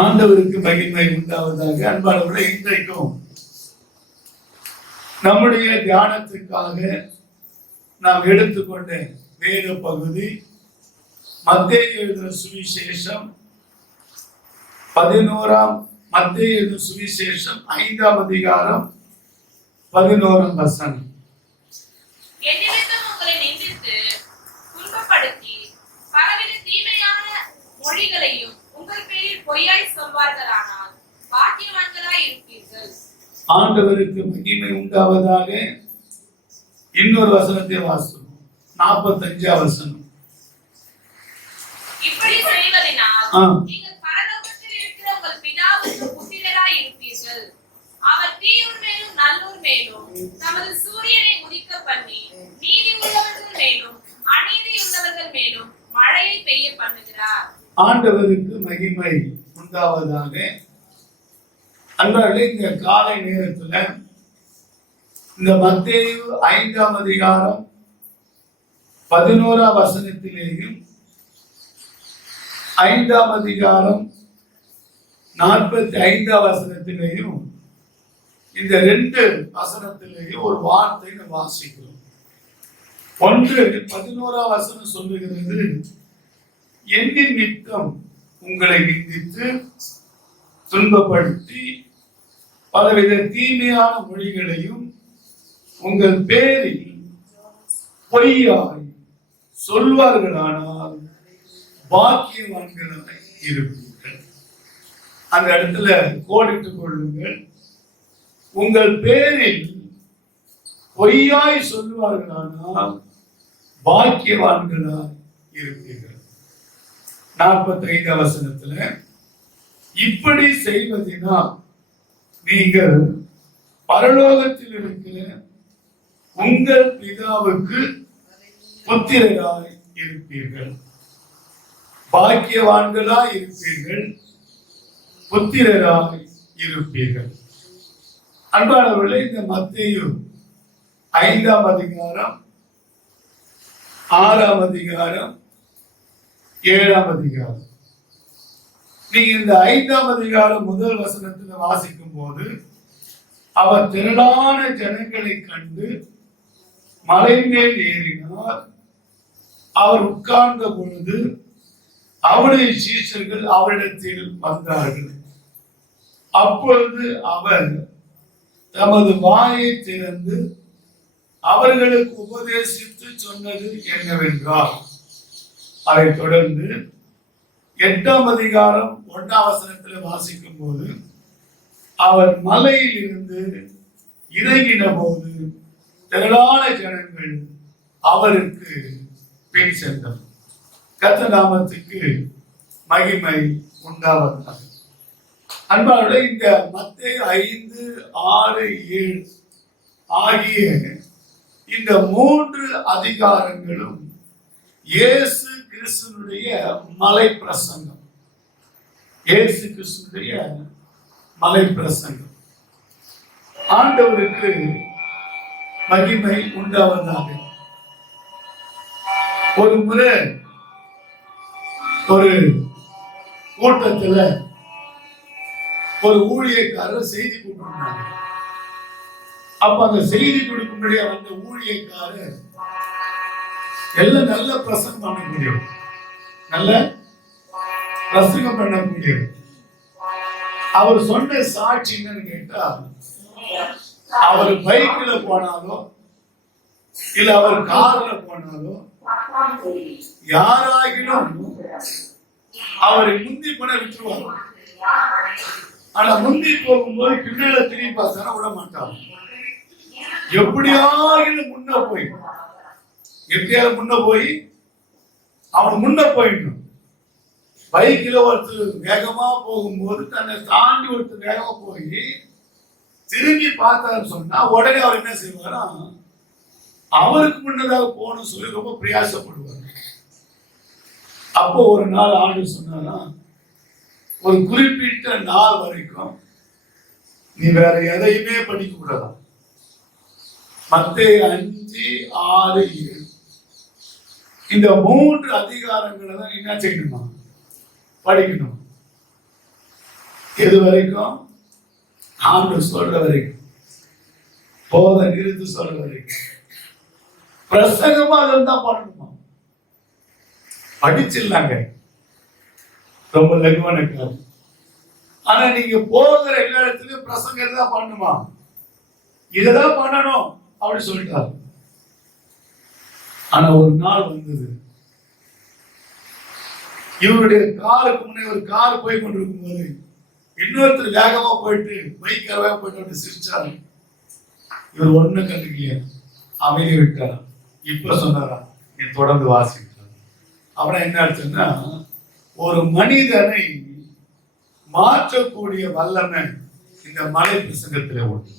ஆண்டவருக்கு மகிமை உண்டாவதாக. அன்பானவர்களே, இன்றைக்கும் நம்முடைய தியானத்திற்காக நாம் எடுத்துக்கொண்ட வேத பகுதி மத்தேயு எழுதின சுவிசேஷம் 5ஆம் அதிகாரம் 11ஆம் வசனம். ஆண்டவருக்கு மகிமை உண்டாவதாக. இன்னொரு வசனத்தை வாசிப்போம். 45ஆம் வசனம். இப்படி செய்வதனால் நீங்கள் பரலோகத்தில் இருக்கிற உங்கள் பிதாவுக்கு புத்திரராய் இருப்பீர்கள். அவர் தீயோர் மேலும் நல்லோர் மேலும் தமது சூரியனை உதிக்க பண்ணி நீதி உள்ளவர்கள் மேலும் அநீதி உள்ளவர்கள் மேலும் மழையை பெய்ய பண்ணுகிறார். ஆண்டவருக்கு மகிமை உண்டாவதாக. அன்பார்களே, இந்த காலை நேரத்துல இந்த மத்தேயு 5ஆம் அதிகாரம் 11ஆம் வசனத்திலேயும் 5ஆம் அதிகாரம் 45ஆம் வசனத்திலேயும் இந்த 2 வசனத்திலேயும் ஒரு வார்த்தை வாசிக்கிறோம். ஒன்று 11ஆம் வசனம் சொல்லுகிறது, என்னின் நிமித்தம் உங்களை நிந்தித்து துன்பப்படுத்தி பலவித தீமையான மொழிகளையும் உங்கள் பேரில் பொய்யாய் சொல்வார்களானால் பாக்கியவான்களாய் இருப்பீர்கள். அந்த இடத்துல கோடிட்டுக் கொள்ளுங்கள். உங்கள் பேரில் பொய்யாய் சொல்வார்களானால் பாக்கியவான்களாய் இருப்பீர்கள். 45ஆம் வசனத்துல, இப்படி செய்வதினால் நீங்கள் பரலோகத்தில் இருக்கிற உங்கள் பிதாவுக்கு புத்திரராய் இருப்பீர்கள். பாக்கியவான்களாய் இருப்பீர்கள், புத்திரராய் இருப்பீர்கள். அன்பானவர்களே, இந்த மத்தேயு 5ஆம் அதிகாரம் 6ஆம் அதிகாரம் 7ஆம் அதிகாரம், நீங்க இந்த 5ஆம் அதிகாரம் முதல் வசனத்தில் வாசிக்கும் போது, அவர் திரளான ஜனங்களை கண்டு மலை மேல் ஏறினார். அவர் உட்கார்ந்த பொழுது அவருடைய சீஷர்கள் அவரிடத்தில் வந்தார்கள். அப்பொழுது அவர் தமது வாயை திறந்து அவர்களுக்கு உபதேசித்து சொன்னது என்னவென்றால், அதை தொடர்ந்து 8ஆம் அதிகாரம் 1ஆம் வசனத்தில் வாசிக்கும் போது, அவர் மலையில் இருந்து இறங்கின போது திரளான ஜனங்கள் அவருக்கு பின் சென்றனர். கர்த்தர் நாமத்துக்கு மகிமை உண்டாவதாக. அன்பானவர்களே, இந்த மத்தேயு 5, 6, 7 ஆகிய இந்த 3 அதிகாரங்களும் இயேசு கிறிஸ்துனுடைய மலை பிரசங்கம். இயேசு கிறிஸ்துனுடைய மலை பிரசங்கம். ஆண்டவருக்கு மகிமை உண்டாவதாக. ஒரு முறை ஒரு கூட்டத்துல ஒரு ஊழியக்காரர் செய்தி கொடுத்தாங்க. அப்ப அந்த செய்தி கொடுக்கும்படியா வந்த ஊழியக்காரர் எல்லாம் நல்ல பிரசங்கம் பண்ணக்கூடியவர், நல்ல பிரசங்கம் பண்ணக்கூடியவர். அவர் சொன்ன சாட்சி என்னன்னு கேட்டா, அவர் பைக்ல போனாலோ இல்ல அவர் கார்ல போனாலோ யாராகிலும் அவரை முந்தி போன விட்டுருவாங்க. ஆனா முந்தி போகும்போது பின்னால திரும்பி பார்த்தா விட மாட்டாங்க. எப்படியாகிலும் முன்ன போய் அவன் முன்ன போயிடணும். பைக்கில் ஒருத்தர் வேகமா போகும்போது தன்னை தாண்டி ஒருத்தர் வேகமா போய் திரும்பி பார்த்தான்னு சொன்னா உடனே அவர் என்ன செய்வாரா, அவருக்கு முன்னதாக போகணும்னு சொல்லி ரொம்ப பிரயாசப்படுவார். அப்போ ஒரு நாள் ஆண்டு சொன்னாரா, ஒரு குறிப்பிட்ட நாள் வரைக்கும் நீ வேற எதையுமே படிக்க கூடாது. மத்தேயு 5, 6, 7 இந்த 3 அதிகாரங்களை தான் என்ன செய்யணுமா, படிக்கணும். எது வரைக்கும்? ஆண்டவர் சொல்ற வரைக்கும், போத நிறுத்து சொல்ற வரைக்கும். பிரசங்கமா தான் பண்ணணுமா? படிச்சிடலாங்க, ரொம்ப லகுவான காலம். ஆனா நீங்க போகிற எல்லா இடத்துலயும் பிரசங்கம் தான் பண்ணணுமா? இததான் பண்ணணும் அப்படி சொல்லிட்டாரு. ஆனா ஒரு நாள் வந்தது, இவருடைய காருக்கு முன்னே ஒரு கார் போய் கொண்டிருக்கும் போது இன்னொருத்தர் வேகமா போயிட்டு பைக்காரவே போயிட்டு சிரிச்சாரு. இவர் ஒண்ணு கண்டுக்கலையா, அமைதி விட்டார். இப்ப சொன்னாரா, நீ தொடர்ந்து வாசிக்கிறார். அப்புறம் என்ன ஆச்சுன்னா, ஒரு மனிதனை மாற்றக்கூடிய வல்லமை இந்த மலை பிரசங்கத்திலே உண்டு.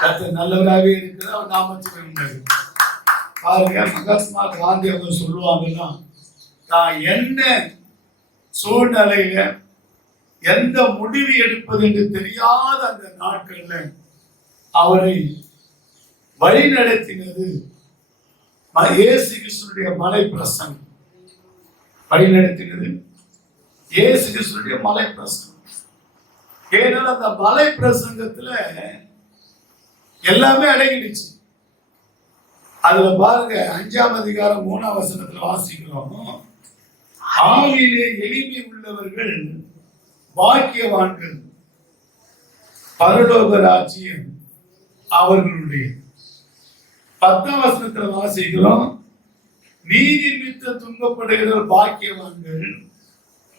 கர்த்தர் நல்லவராகவே இருக்கிறார், அவர் நாமத்துக்கு உண்டாது. பாருங்க, மகாத்மா காந்தி அவங்க சொல்லுவாங்கன்னா, தான் என்ன சூழ்நிலையில எந்த முடிவு எடுப்பது என்று தெரியாத அந்த நாட்கள்ல அவரை வழிநடத்தினது இயேசு கிறிஸ்துடைய மலை பிரசங்கம். வழிநடத்தினது இயேசு கிறிஸ்துடைய மலை பிரசங்கம். ஏன்னா அந்த மலை பிரசங்கத்துல எல்லாமே அடங்கிடுச்சு. அதுல பாருங்க, 5ஆம் அதிகாரம் 3ஆம் வசனத்துல வாசிக்கிறோம், ஆவியிலே எளிமை உள்ளவர்கள் பாக்கியவான்கள், பரலோக ராஜ்யம் அவர்களுடைய. 10ஆம் வசனத்துல வாசிக்கிறோம், நீதி நிமித்தம் துன்பப்படுகிற பாக்கியவான்கள்,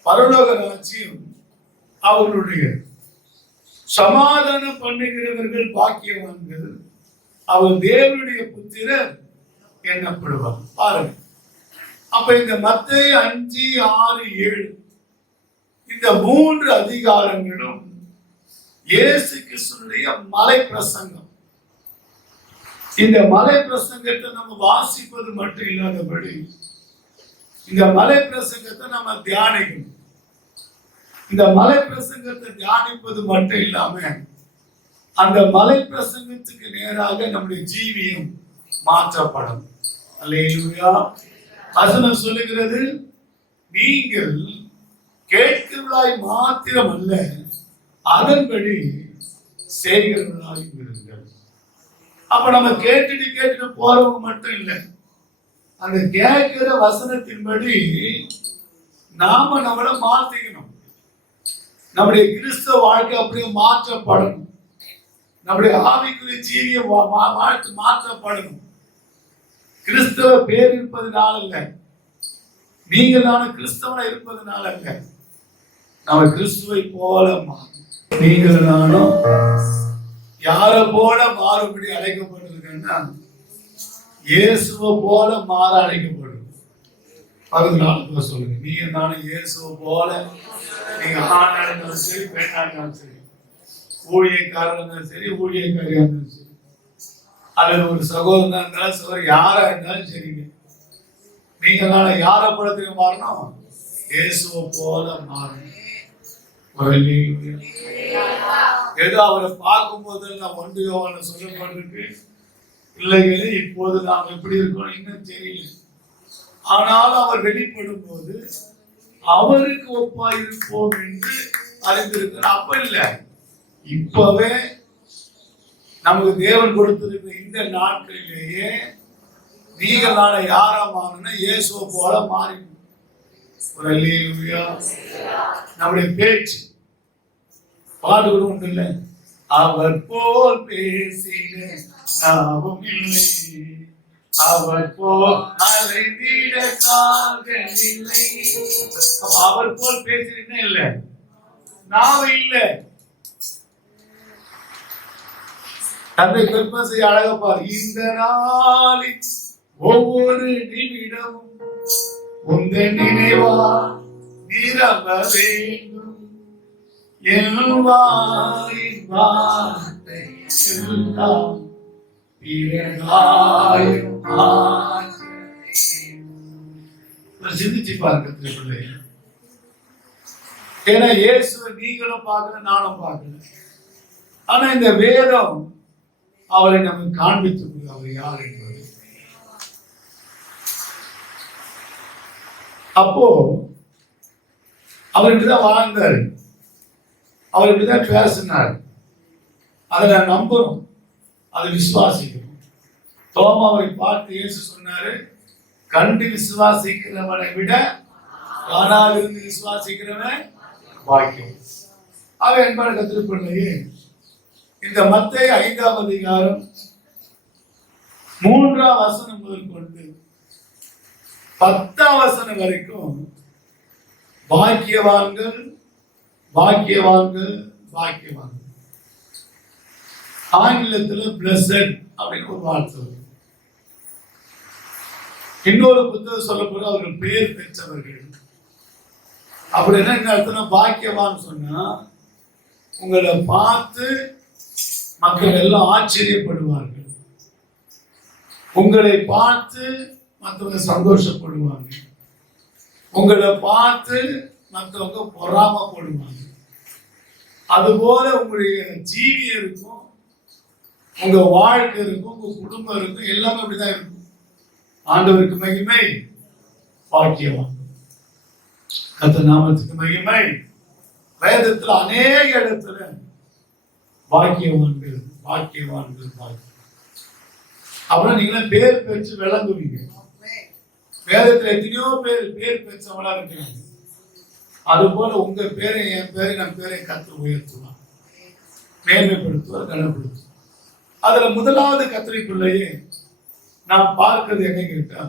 பரலோக ராஜ்யம் அவர்களுடைய. சமாதானம் பண்ணுகிறவர்கள் பாக்கியவான்கள், அவர் தேவனுடைய புத்திரர் எண்ணப்படுவார். பாருங்க, அப்ப இந்த மத்தேயு 5, 6, 7 இந்த 3 அதிகாரங்களும் இயேசு கிறிஸ்துடைய மலை பிரசங்கம். இந்த மலை பிரசங்கத்தை நம்ம வாசிப்பது மட்டும் இல்லாதபடி இந்த மலை பிரசங்கத்தை நம்ம தியானிக்கணும். இந்த மலை பிரசங்கத்தை தியானிப்பது மட்டும் இல்லாம அந்த மலை பிரசங்கத்துக்கு நேராக நம்முடைய ஜீவியம் மாற்றப்படும். அல்லேலூயா. வசனம் சொல்லுகிறது, நீங்கள் கேட்கிறவர்களாய் மாத்திரம் அல்ல, அதன்படி செய்கிறவர்களாய் இருங்கள். அப்ப நம்ம கேட்டுட்டு போறவங்க மட்டும் இல்லை, அந்த கேட்கிற வசனத்தின்படி நாம நம்மளை மாத்திக்கணும். நம்முடைய கிறிஸ்தவ வாழ்க்கை அப்படியே மாற்றப்படணும். நம்முடைய ஆவிக்குரிய ஜீவியம் மாற்றப்படணும். கிறிஸ்தவ பேர் இருப்பதனால அல்ல, நீங்கள் நானும் கிறிஸ்தவனா இருப்பதனால அல்ல, நம்ம கிறிஸ்துவை போல நீங்கள் நானும் யார போல மாறுபடி அழைக்கப்பட்டிருக்கேன்னா இயேசுவை போல மாற அழைக்கப்படும். 14 சொல்லுங்க, நீங்க நானும் இயேசுவை போல. நீங்க ஆணா இருந்தாலும் சரி, பெண்ணா இருந்தாலும் சரி, ஊழியக்காரர் இருந்தாலும் சரி, ஊழியக்காரியா இருந்தாலும் சரி, அல்லது ஒரு சகோதரனா இருந்தாலும் சகோதரர் யாரா இருந்தாலும் சரிங்க, நீங்க நானும் யாரை போல மாறணும்? இயேசுவை போல மாறணும். ஏதோ அவரை பார்க்கும் போது நான் 1 யோவான்ல சொல்லப்பட்டிருக்கு, பிள்ளைகளே இப்போது நாம் எப்படி இருக்கோம் இன்னும் தெரியல, ஆனாலும் அவர் வெளிப்படும் போது அவருக்கு ஒப்பாய் இருப்போம் என்று அறிந்திருக்கிறார். அப்ப இல்ல, இப்பவே நமக்கு தேவன் கொடுத்திருக்கிற இந்த நாட்களிலேயே நீங்கள் நாளை யாரா மாறணும்னா இயேசுவை போல மாறிடும். நம்முடைய பேச்சு பாடு கூட உண்டு இல்லை, அவர் போல் பேசின நாவும் இல்லை, அவர் போல் அலைந்திட கால்கள் இல்லை. அவர் போல் பேசின இல்லை, நாவு இல்லை. தந்தை கிறிஸ்துமஸை அழகா பாரு, இந்த நாளில் ஒவ்வொரு நிமிடமும் உங்கள் நினைவா நிரம்ப வேண்டும், எல்வாயின் வார்த்தை எல்லாம் பிறகாயும் சிந்திச்சு பாருங்க பிள்ளை. ஏன்னா இயேசுவை நீங்களும் பார்க்கல, நானும் பார்க்கல, ஆனா இந்த வேதம் அவரை நமக்கு காண்பித்து அவர் யார் என்பது. அப்போ அவர் இப்படிதான் வாழ்ந்தாரு, அவர் இப்படிதான் பேசினார். அதை நான் நம்புறோம், அதை விசுவாசிக்கிறோம். தோமாவை பார்த்து இயேசு சொன்னாரு, கண்டு விசுவாசிக்கிறவனை விட ஆனால் இருந்து விசுவாசிக்கிறவன் பாக்கியம். ஆக என்பான கத்திரப்பிள்ளையே, இந்த மத்தேயு 5ஆம் அதிகாரம் 3ஆம் வசனம் முதல் கொண்டு 10ஆம் வசனம் வரைக்கும் பாக்கியவான்கள் பாக்கியவான்கள் பாக்கியவான்கள். ஆங்கிலத்துல blessed அப்படின்னு ஒரு வார்த்தை வரும். இன்னொரு புத்தகம் சொல்ல போற அவர்கள் பெயர் பெற்றவர்கள். அப்படின்னா என்ன அர்த்தம்? பாக்கியவான் சொன்னா உங்களை பார்த்து மக்கள் எல்லாம் ஆச்சரியப்படுவார்கள், உங்களை பார்த்து மற்றவங்க சந்தோஷப்படுவாங்க, உங்களை பார்த்து மற்றவங்க பொறாமப்படுவாங்க. அதுபோல உங்களுடைய ஜீவி இருக்கும், உங்க வாழ்க்கை இருக்கும், உங்க குடும்பம் இருக்கும், எல்லாமே அப்படிதான் இருக்கும். ஆண்டவருக்கு மகிமை, பாக்கியவான். கர்த்தர் நாமத்துக்கு மகிமை. வேதத்துல அநேக இடத்துல பாக்கியவான்கள் பாக்கியவான்கள் பாக்கியம். அப்புறம் நீங்களே பேர் பெற்று விளங்குவீங்க. வேதத்துல எத்தனையோ பேர் பெற்றவங்களா இருக்கிறாங்க. அது போல உங்க பேரை, என் பேரை, நம் பேரை கர்த்தர் உயர்த்துவார், மேன்மைப்படுத்துவார், கனப்படுத்துவார். அதுல முதலாவது கத்திரிக்குள்ளேயே நாம் பார்க்கிறது என்ன கேட்டா,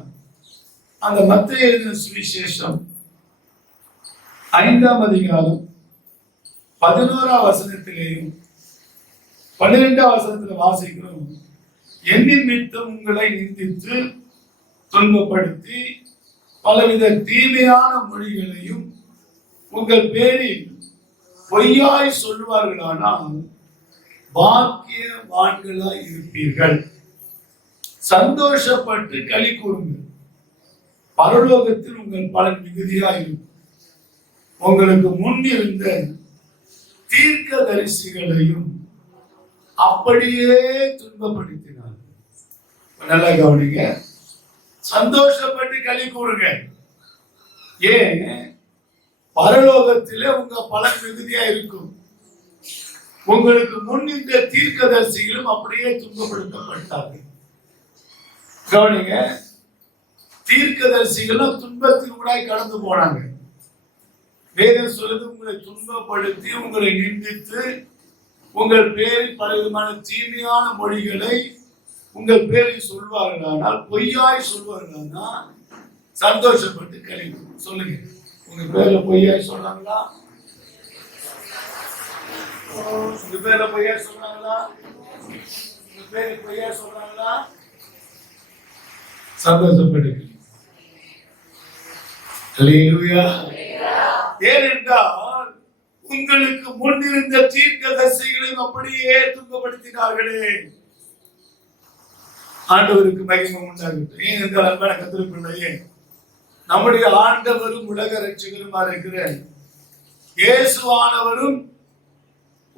அந்த மத்தேயு எழுதின சுவிசேஷம் 5ஆம் அதிகாரம் 11ஆம் வசனத்திலேயும் 12ஆம் வசனத்தில் வாசிக்கிறோம். எண்ணின் நிமித்தம் உங்களை நிந்தித்து துன்பப்படுத்தி பலவித தீமையான மொழிகளையும் உங்கள் பேரில் பொய்யாய் சொல்வார்களானால் பாக்கியவான்களாய் இருப்பீர்கள். சந்தோஷப்பட்டு களி கூறுங்கள், பரலோகத்தில் உங்கள் பலன் மிகுதியாய் இருக்கும். உங்களுக்கு முன் இருந்த தீர்க்கதரிசிகளையும் அப்படியே துன்பப்படுத்தினார். நல்லா கவனிங்க, சந்தோஷப்பட்டு களி கூறுங்க. ஏன்? பரலோகத்திலே உங்க பலன் மிகுதியா இருக்கும். உங்களுக்கு முன் இந்த தீர்க்கதரிசிகளும் அப்படியே துன்பப்படுத்தப்பட்டார்கள். கவனிங்க, தீர்க்கதரிசிகளும் துன்பத்தின் கூட கடந்து போனாங்க. வேதம் சொல்லுது, உங்களை துன்பப்படுத்தி உங்களை நிந்தித்து உங்கள் பேரில் பலவிதமான தீமையான மொழிகளை உங்கள் பேரில் சொல்வார்களானால், பொய்யாய் சொல்வார்களானால் சந்தோஷப்பட்டு களி சொல்லுங்க. உங்க பேர்ல பொய்யாய் சொல்றாங்களா? உங்க பேர்ல பொய்யாய் சொல்றாங்களா? உங்க பேரு பொய்யாய் சொல்றாங்களா? சந்தோஷப்படுங்க. அல்லேலூயா. ஏனென்றால் உங்களுக்கு முன்னிருந்த தீர்க்கதரிசிகளையும் அப்படியே துன்பப்படுத்தினார்களே. ஆண்டவருக்கு மகிமை உண்டாகட்டும். ஏனென்றால் அன்பான கர்த்தருடைய பிள்ளையே, நம்முடைய ஆண்டவரும் உலக ரட்சகருமா இருக்கிற இயேசுவானவரும்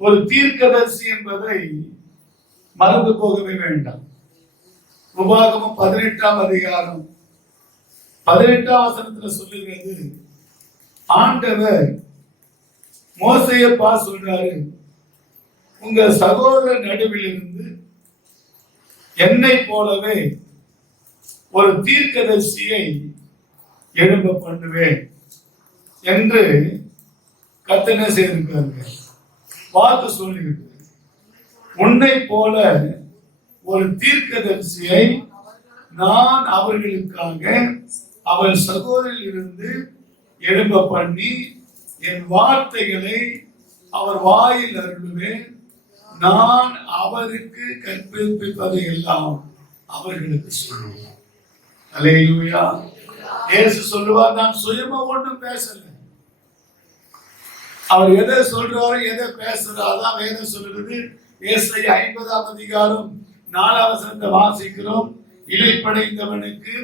ஒரு தீர்க்கதரிசி என்பதை மறந்து போகவே வேண்டாம். உபாகமம் 18ஆம் அதிகாரம் 18ஆம் வசனத்துல சொல்லுகிறது, ஆண்டவர் மோசேயை பார்த்து சொல்றாரு, உங்க சகோதர நடுவில் இருந்து என்னை போலவே ஒரு தீர்க்கதரிசியை எழும்ப பண்ணுவேன் என்று கர்த்தர் செய்திருக்காங்க. வாக்கு சொல்லியிருக்கு, உன்னை போல ஒரு தீர்க்கதரிசியை நான் அவர்களுக்காக அவள் சகோதரில் இருந்து எழும்ப பண்ணி என் வார்த்தைகளை அவர் வாயில் அருளுவேன். நான் அவருக்கு கற்பிப்பதை எல்லாம் அவர்களுக்கு சொல்லுவேன். அல்லேலூயா. இயேசு சொல்லுவார், நான் சுயமா ஒன்றும் பேசல. அவர் எதை சொல்றாரோ எதை பேசுறாரோ வேதம் சொல்லுகிறது. ஏசாயா 50ஆம் அதிகாரம் 4ஆம் வசனத்தை வாசிக்கிறோம். இளைப்படைந்தவனுக்கு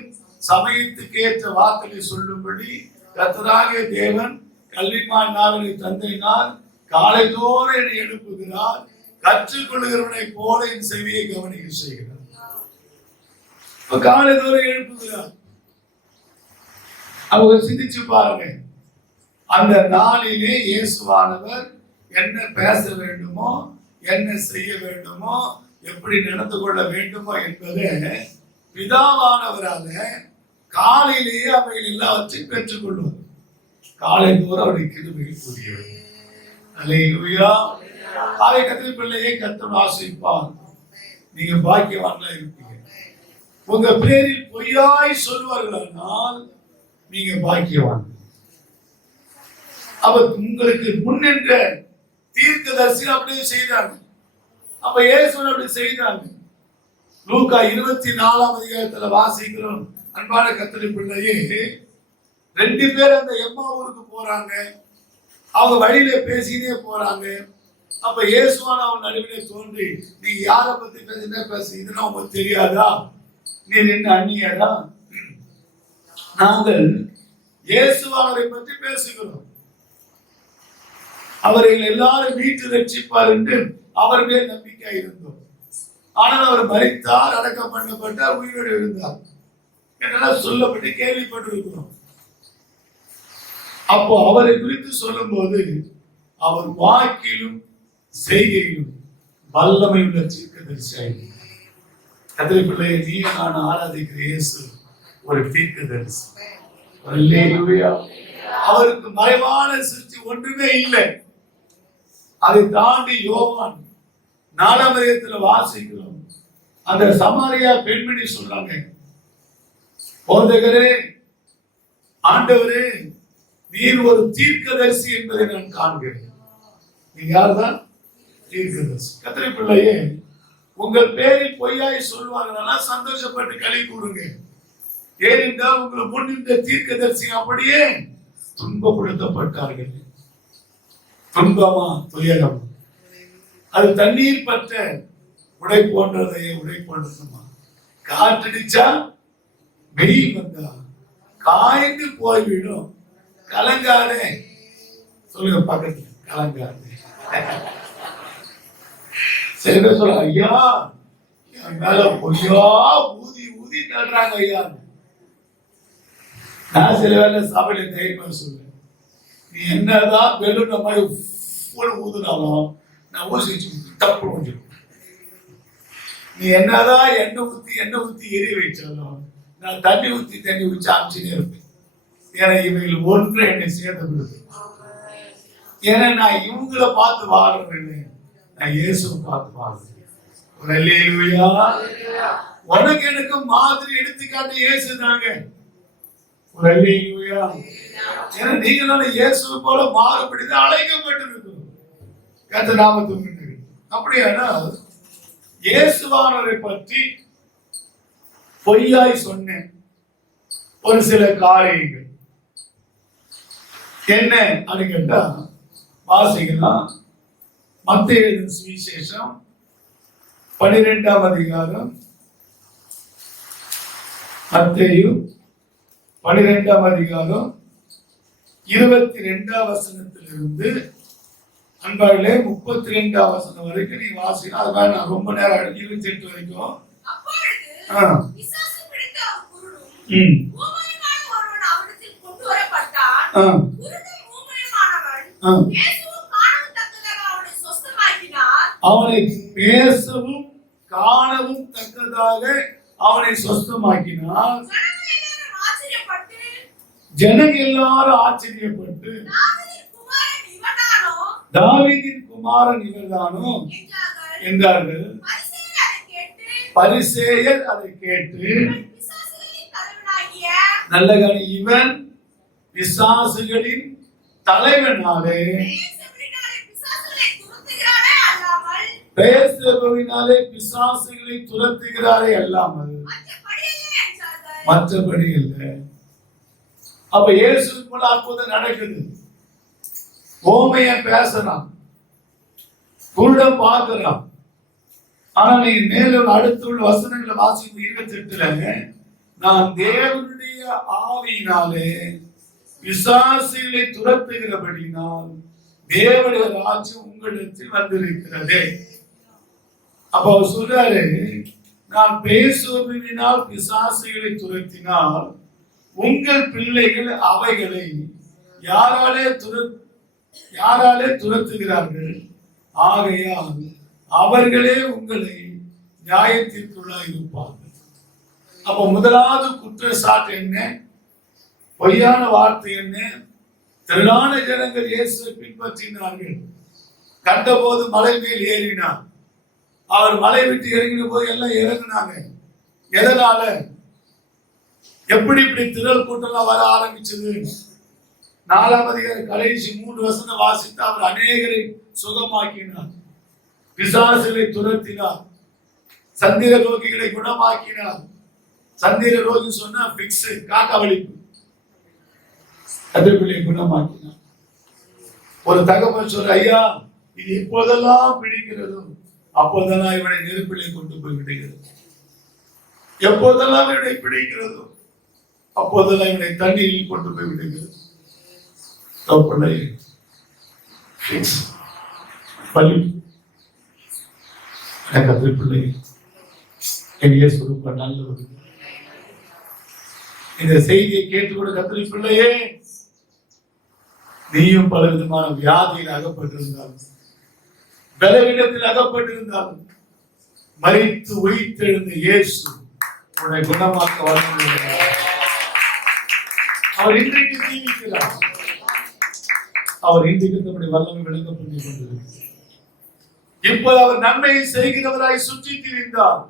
சமயத்துக்கு ஏற்ற வார்த்தைகளை சொல்லும்படி கர்த்தராகிய தேவன் கல்விமான் நாவினை தந்தையினால் காலைதோறும் என்னை எழுப்புகிறார். கற்றுக்கொள்கிறவனை போல என் செவியை கவனிக்க செய்கிறார். காலைதோறும் எழுப்புகிறார். அவங்க சிந்திச்சு பாருங்க. அந்த நாளிலே இயேசுவானவர் என்ன பேச வேண்டுமோ, என்ன செய்ய வேண்டுமோ, எப்படி நடந்து கொள்ள வேண்டுமோ என்பதை பிதாவானவரால காலையிலேயே அவைகள் எல்லாவற்றையும் பெற்றுக்கொள்வார். காலை தோறும் அவருடைய கிருபை கூறியவர். அல்லேலூயா. அதை கத்திரி பிள்ளையை கர்த்தர் ஆசீர்வதிப்பார். நீங்க பாக்கியவான்களா இருப்பீங்க. உங்க பேரில் பொய்யாய் சொல்வார்களானால் நீங்க பாக்கியவான். அவர் உங்களுக்கு முன்னின்ற தீர்க்கதரிசி அப்படியே செய்தாங்க. அப்ப இயேசு அப்படி செய்தாங்க. லூக்கா 24ஆம் அதிகாரத்துல வாசிக்கிறோம். அன்பான கர்த்தருடைய பிள்ளையே, 2 பேர் அந்த எம்மாவூருக்கு போறாங்க. அவங்க வழியில பேசினே போறாங்க. அப்ப இயேசுவான அவன் நடுவிலே தோன்றி, நீ யாரை பத்தி பேச, இதுனா உங்களுக்கு தெரியாதா? நீ என்ன அந்நியரா? நாங்கள் இயேசுவானவரை பற்றி பேசுகிறோம். அவர்கள் எல்லாரும் மீட்டு ரட்சிப்பார் என்று அவர் மேல் நம்பிக்கை இருந்தோம். ஆனால் அவர் மரித்தார், அடக்கம் பண்ணப்பட்டார், உயிரோடு இருந்தார் என்றெல்லாம் சொல்லப்பட்டு கேள்விப்பட்டிருக்கிறோம். அப்போ அவரை குறித்து சொல்லும் போது அவர் வாக்கிலும் செய்கையிலும் வல்லமை உள்ள தீர்க்கதரிசி. கர்த்தருடைய பிள்ளையை, நீ நான் ஆராதிக்கிற இயேசு ஒரு தீர்க்கதரிசி. அல்லேலூயா. அவருக்கு மறைவான சிருஷ்டி ஒன்றுமே இல்லை. அதை தாண்டி யோவான் 4ஆம் அதிகாரத்துல வாசிக்கிறோம். அந்த சமாரியா பெண்மணி சொல்றாங்க, போதகரே, ஆண்டவரே, நீர் ஒரு தீர்க்கதரிசி என்பதை நான் காண்கிறேன். நீங்க யாருதான்? தீர்க்கதரிசி. கர்த்தருடைய பிள்ளையே, உங்கள் பேரில் பொய்யாய் சொல்வார்கள், சந்தோஷப்பட்டு களி கூறுங்க. ஏனென்றால் உங்களை முன்னின்ற தீர்க்கதரிசி அப்படியே துன்பப்படுத்தப்பட்டார்கள். துன்பமா, துயரம், அது தண்ணீர் பற்ற உடை போன்றதையே உடை போன்றதுமா. காற்றடிச்சா, வெயில் வந்தா காய்ந்து போய்விடும். கலங்காதே. சொல்லுங்க பக்கத்துல, கலங்காதே. சில பேர் சொல்ல, ஐயா என் மேல பொய்யா ஊதி ஊதி தள்ளுறாங்க ஐயா. நான் சில வேலை சபையில தைரியமா சொல்லுவேன், நீ என்னதான் பெலூன மாதிரி ஊதுனாலும் நான் ஊசி தப்பு முடியும். நீ என்னதான் எண்ணெய் ஊத்தி எரி வச்சாலும் நான் தண்ணி ஊத்தி அமிச்சுனே இருப்பேன். ஏன்னா இவைகள் ஒன்று என்னை சேர்ந்து விடுது. ஏன்னா நான் இவங்களை பார்த்து வாழ்றேன், நான் இயேசுவை பார்த்து வாழ்றேன். அல்லேலூயா. உனக்கு எனக்கு மாதிரி எடுத்துக்காட்டு இயேசு தாங்க. அல்லேலூயா. ஏன்னா நீங்களும் இயேசுவை போல மாறுபடிதான் அழைக்கப்பட்டிருக்கிறோம். கர்த்தர் நாமத்துக்கு அப்படியானால் இயேசுவானவரை பற்றி பொய்யாய் சொன்னேன் ஒரு சில காரியங்கள் என்ன அது கேட்டா, வாசிக்கலாம். மத்தேயு எழுதின சுவிசேஷம் 12ஆம் அதிகாரம், மத்தேயு 12ஆம் அதிகாரம் 22ஆம் வசனத்திலிருந்து அன்பாளே 32ஆம் வசனம் வரைக்கும் நீ வாசிக்கலாம். அதுக்காக நான் ரொம்ப நேரம் 28 வரைக்கும். அவனை பேசவும் காணவும் தக்கதாக அவனை சொஸ்தமாக்கினார். ஜனங்க எல்லாரும் ஆச்சரியப்பட்டு, தாவீதின் குமாரன் இவர்தானோ என்றார்கள். பரிசேயர் அதை கேட்டு, நல்ல கனி, இவன் பிசாசுகளின் தலைவனாலே பேசுபவனாலே பிசாசுகளை துரத்துகிறாரே அல்லாமல் மற்றபடி இல்லை. அப்ப இயேசு போல அற்புதம் நடக்குது. ஓமைய பேசலாம், குருடம் பார்க்கலாம். ஆனா நீங்க மேலும் அடுத்துள்ள வசனங்களை வாசிப்பு 28ல, நான் தேவனுடைய ஆவியினாலே பிசாசுகளை துரத்துகிறபடினால் தேவனுடைய ராஜ்யம் உங்களிடத்தில் வந்திருக்கிறது. அப்ப அவர் சொல்றாரு, நான் பேசுவதினால் பிசாசுகளை துரத்தினால் உங்கள் பிள்ளைகள் அவைகளை யாராலே துரத்துகிறார்கள், ஆகையால் அவர்களே உங்களை நியாயத்திற்குள்ளாய் இருப்பார்கள். அப்ப முதலாவது குற்றச்சாட்டு என்ன? பொய்யான வார்த்தை என்ன? திரளான ஜனங்கள் இயேசுவை பின்பற்றினார்கள். கண்டபோது மலை மேல் ஏறினார். அவர் மலை விட்டு இறங்கின போது எல்லாம் இறங்கினாங்க. எதனால? எப்படி இப்படி திரள் கூட்டம் வர ஆரம்பிச்சது? 4ஆம் அதிகாரம் கடைசி 3 வசனம் வாசித்து அவர் அநேகரை சுகமாக்கினார், பிசாசுகளை துரத்தினார், சந்திர ரோகிகளை குணமாக்கினார். சந்திர ரோகி சொன்னா பிக்ஸ், காக்கா வலிப்பு, கதிர்பிள்ளையை குணமாக்கினார். ஒரு தகவல் சொல்ற, ஐயா இது எப்போதெல்லாம் பிடிக்கிறதோ அப்போதெல்லாம் இவனை நெருப்பிலை கொண்டு போய் விடுகிறது. எப்போதெல்லாம் இவனை பிடிக்கிறதோ அப்போதெல்லாம் இவனை தண்ணீரில் கொண்டு போய் விடுகிறது. கதிர்பிள்ளை என்னைய சுருப்ப நல்ல இந்த செய்தியை கேட்டுக்கொண்டு கத்திரி பிள்ளையே, நீயும் பல விதமான வியாதியில் அகப்பட்டிருந்தாலும், பலவீனத்தில் அகப்பட்டிருந்தாலும், மரித்து உயிர்த்தெழுந்த இயேசு உன்னை குணமாக்க வளர்ந்து அவர் இன்றைக்கு ஜீவிக்கிறார். அவர் இன்றைக்கு நம்முடைய வல்லமை விளங்கப்பட்டு கொண்டிருக்கிறார். இப்போது அவர் நன்மையை செய்கிறவராய் சுற்றி திரிந்தார்.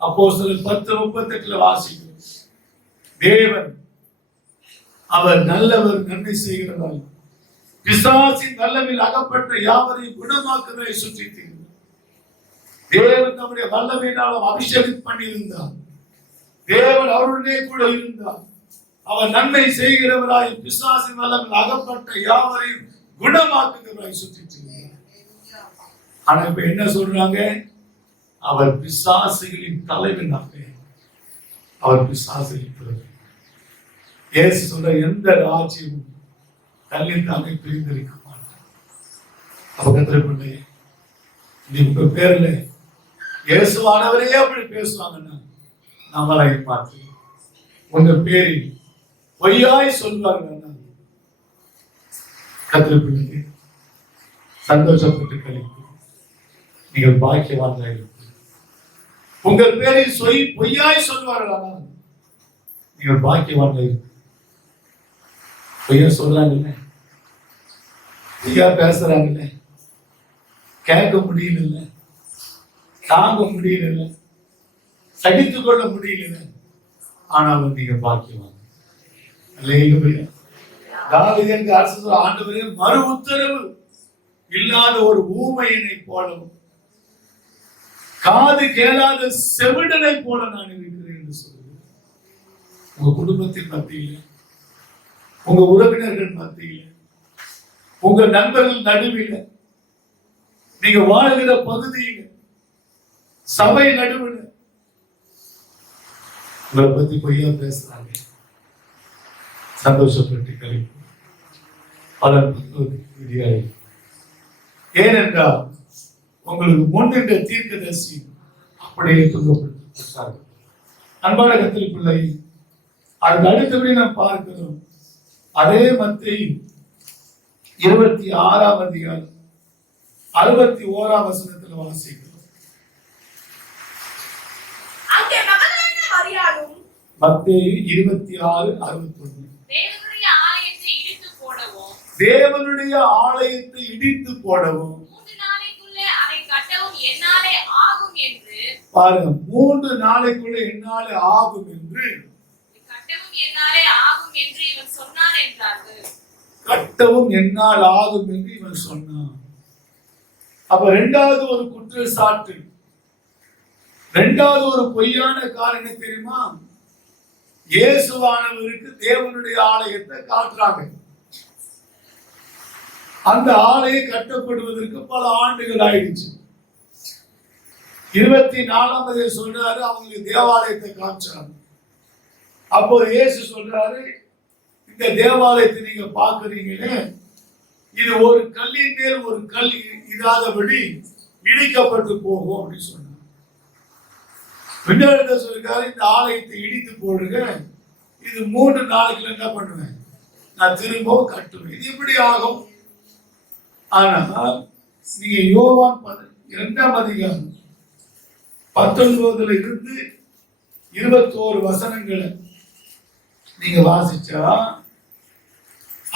அப்போஸ்தலர் 10:38 வாசிக்கிறோம். தேவன் அவர் நல்லவர், நன்மை செய்கிறவர், பிசாசின் வல்லமையில் அகப்பட்ட யாவரையும் குணமாக்குவதை சுற்றி திரிந்தார். தேவன் நம்முடைய வல்லமையினால் அபிஷேகம் பண்ணியிருந்தார். தேவன் அவருடனே கூட இருந்தார். அவர் நன்மை செய்கிறவராய் பிசாசின் வல்லமையில் அகப்பட்ட யாவரையும் குணமாக்குகிறவராய் சுற்றி திரிந்தார். ஆனா இப்ப என்ன சொல்றாங்க? அவர் பிசாசுகளின் தலைவனாக, அவர் பிசாசுகளின் தலைவர். இயேசு சொல்ற எந்த ராஜ்யமும் தன்னில் தானே பிரிந்திருக்க மாட்டார். அவங்க நீ உங்க பேர்ல இயேசுவானவரே அப்படி பேசுவாங்கன்னா நம்மளை பார்த்து உங்க பேரில் பொய்யாய் சொல்வார்கள். கத்திரப்பிள்ளைங்க சந்தோஷப்பட்டு கழிப்பு, நீங்கள் பாக்கியவான்கள் இருப்பீர்கள். உங்கள் பேரில் பொய்யாய் சொல்வார்கள், நீங்கள் பாக்கியவான்கள் இருப்பீர்கள். பொய்யா சொல்றாங்கல்ல, பொய்யா பேசுறாங்கல்ல, கேட்க முடியல, தாங்க முடியல, சகித்துக் கொள்ள முடியல, ஆனாலும் நீங்க பாக்கியவாங்க. தாவீதுக்கு அரசு ஆண்டவரே, மறு உத்தரவு இல்லாத ஒரு ஊமையனை போலவும் காது கேளாத செவிடனை போல நான் இருக்கிறேன் என்று சொல்லுவேன். உங்க குடும்பத்தின் மத்தியில், உங்க உறவினர்கள் மத்தியில், உங்க நண்பர்கள் நடுவில், நீங்க வாழ்கிற பகுதியில், சபை நடுவில் உங்களை பத்தி பொய்யா பேசுறாங்க. சந்தோஷப்பட்டு கழிப்பு பலன் விதியாய். ஏனென்றால் உங்களுக்கு முன்னின்ற தீர்க்கதரிசி அப்படியே துன்பப்படுத்தப்பட்டார்கள். அன்பான கத்திரி பிள்ளை, அதுக்கு அடுத்தபடி நாம் பார்க்கிறோம். அதே மத்தேயு 26ஆம் அதிகாரம் 61ஆம் வசனத்தில் வாசிக்கிறோம். மத்தேயு 26:61. தேவனுடைய ஆலயத்தை இடித்து போடவும் 3 நாளைக்குள்ளே அதை கட்டவும் என்னாலே ஆகும் என்று, பாருங்க, 3 நாளைக்குள்ளே என்னாலே ஆகும் என்று, கட்டவும் என்னாலே ஆகும் என்று இவன் சொன்னான் என்றார்கள். கட்டவும் என்னால் ஆகும் என்று இவன் சொன்னான். அப்ப இரண்டாவது ஒரு குற்றச்சாட்டு, இரண்டாவது ஒரு பொய்யான காரணம் தெரியுமா? இயேசுவானவருக்கு தேவனுடைய ஆலயத்தை காட்டுறாங்க. அந்த ஆலயம் கட்டப்படுவதற்கு பல ஆண்டுகள் ஆயிடுச்சு. 24ஆம் அதிகாரம் சொல்றாரு, அவங்களுக்கு தேவாலயத்தை காமிச்சாங்க. அப்போ இயேசு சொல்றாரு, இந்த தேவாலயத்தை நீங்க பாக்குறீங்களே, இது ஒரு கல்லின் மேல் ஒரு கல் இராதபடி இடிக்கப்பட்டு போகும் அப்படின்னு சொன்னார். பின்னாடி சொல்லிருக்காரு, இந்த ஆலயத்தை இடித்து போடுங்க, இது 3 நாளைக்குள்ள என்ன பண்ணுவேன், நான் திரும்பவும் கட்டுவேன். இது எப்படி ஆகும்? ஆனா நீங்க யோவான் 2ஆம் அதிகாரம் 19 இருந்து 21 வசனங்களை நீங்க வாசிச்சா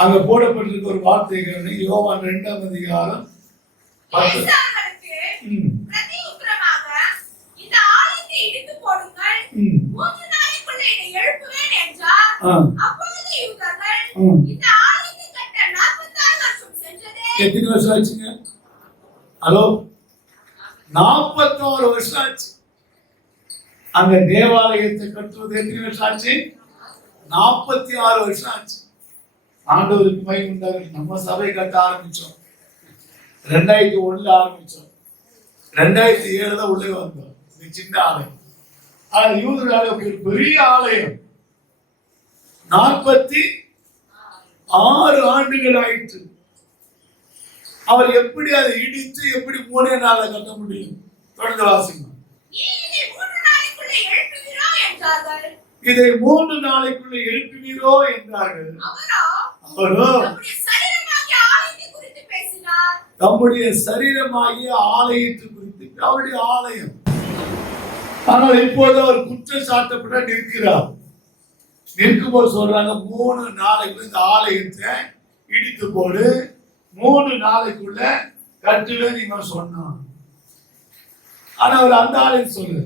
அங்க போடப்பட்டிருக்க ஒரு வார்த்தைகள் யோவான் 2ஆம் அதிகாரம் 10. பிரதியுத்தரமாக, இந்த ஆலயத்தை இடித்து போடுங்கள், 3 நாளைக்குள்ள இதை எழுப்புவேன் என்றார். அப்பொழுது யூதர்கள், இந்த ஆலயத்தை கட்ட 46 வருஷம் சென்றதே. எத்தனை வருஷம் ஆச்சுங்க? ஹலோ, 46 வருஷம் ஆச்சு. அந்த தேவாலயத்தை கட்டுவது எத்தனை வருஷம் ஆச்சு? 46 வருஷம் ஆச்சு. ஆண்டவருக்கு மகிமை உண்டாகட்டும். நம்ம சபை கட்ட ஆரம்பிச்சோம் 2001 ஆரம்பிச்சோம். 2007 உள்ளே வந்தோம். இது சின்ன ஆலயம். ஆனா யூதரால ஒரு பெரிய ஆலயம் 46 ஆண்டுகள் ஆயிற்று. அவர் எப்படி அதை இடித்து எப்படி 3 நாள்ல கட்ட முடியும்? தொடர்ந்து வாசிங்க. இதை 3 நாளைக்குள்ள எழுப்புவீரோ என்றார்கள். அவரோ தம்முடைய சரீரமாகிய ஆலயத்தை குறித்து, அவருடைய ஆலயம். ஆனால் இப்போது அவர் குற்றம் சாட்டப்பட நிற்கிறார். நிற்கும்போது சொல்றாங்க 3 நாளைக்குள்ள இந்த ஆலயத்தை இடித்து போடு, 3 நாளைக்குள்ள கட்டுவேன் நீங்க சொன்னான். ஆனா அவர் அந்த ஆலயம் சொல்லு.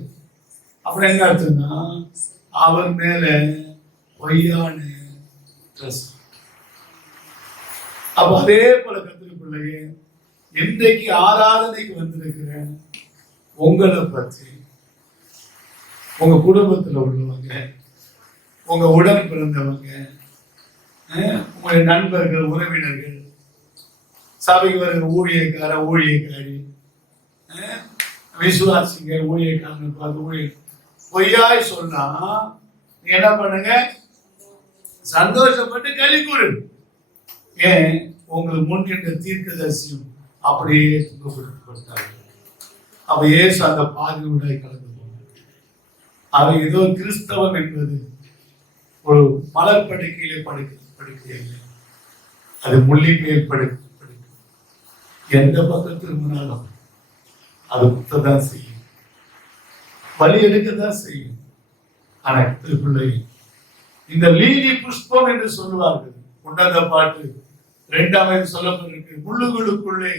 அப்புறம் என்ன அர்த்தம்னா அவர் மேல பொய்யான ட்ரஸ்ட். அப்ப அதே போல கத்துக்க பிள்ளையே, இன்றைக்கு ஆராதனைக்கு வந்திருக்கிறேன் உங்களை பற்றி, உங்க குடும்பத்துல உள்ளவங்க, உங்க உடன் பிறந்தவங்க, உங்களுடைய நண்பர்கள், உறவினர்கள், சபைக்கு வருகிற ஊழியக்கார ஊழியக்காரி, விசுவாசிங்க ஊழியக்காரன் பார்த்து ஊழியர் பொய்யாய் சொன்னா நீ என்ன பண்ணுங்க? சந்தோஷப்பட்டு களி கூறு. ஏன்? உங்களுக்கு முன்னின்ற தீர்க்கதரிசியும் அப்படியே துன்பப்படுத்தப்பட்டார்கள். அப்ப இயேசு அந்த பாதியுடைய கலந்து போனார். அது ஏதோ கிறிஸ்தவம் என்பது ஒரு மலர் படுக்கையிலே படுக்கையில்லை, அது முள்ளி மேல் படுக்கை. எந்த பக்கம் திரும்பினாலும் அது குத்ததான் செய்யும், பலி எடுக்கதான் செய்யும். ஆனா பிள்ளை, இந்த லீலி புஷ்பம் என்று சொல்லுவார்கள். உன்னத பாட்டு 2ஆம் சொல்லப்பட்டிருக்கு. முள்ளுகளுக்குள்ளே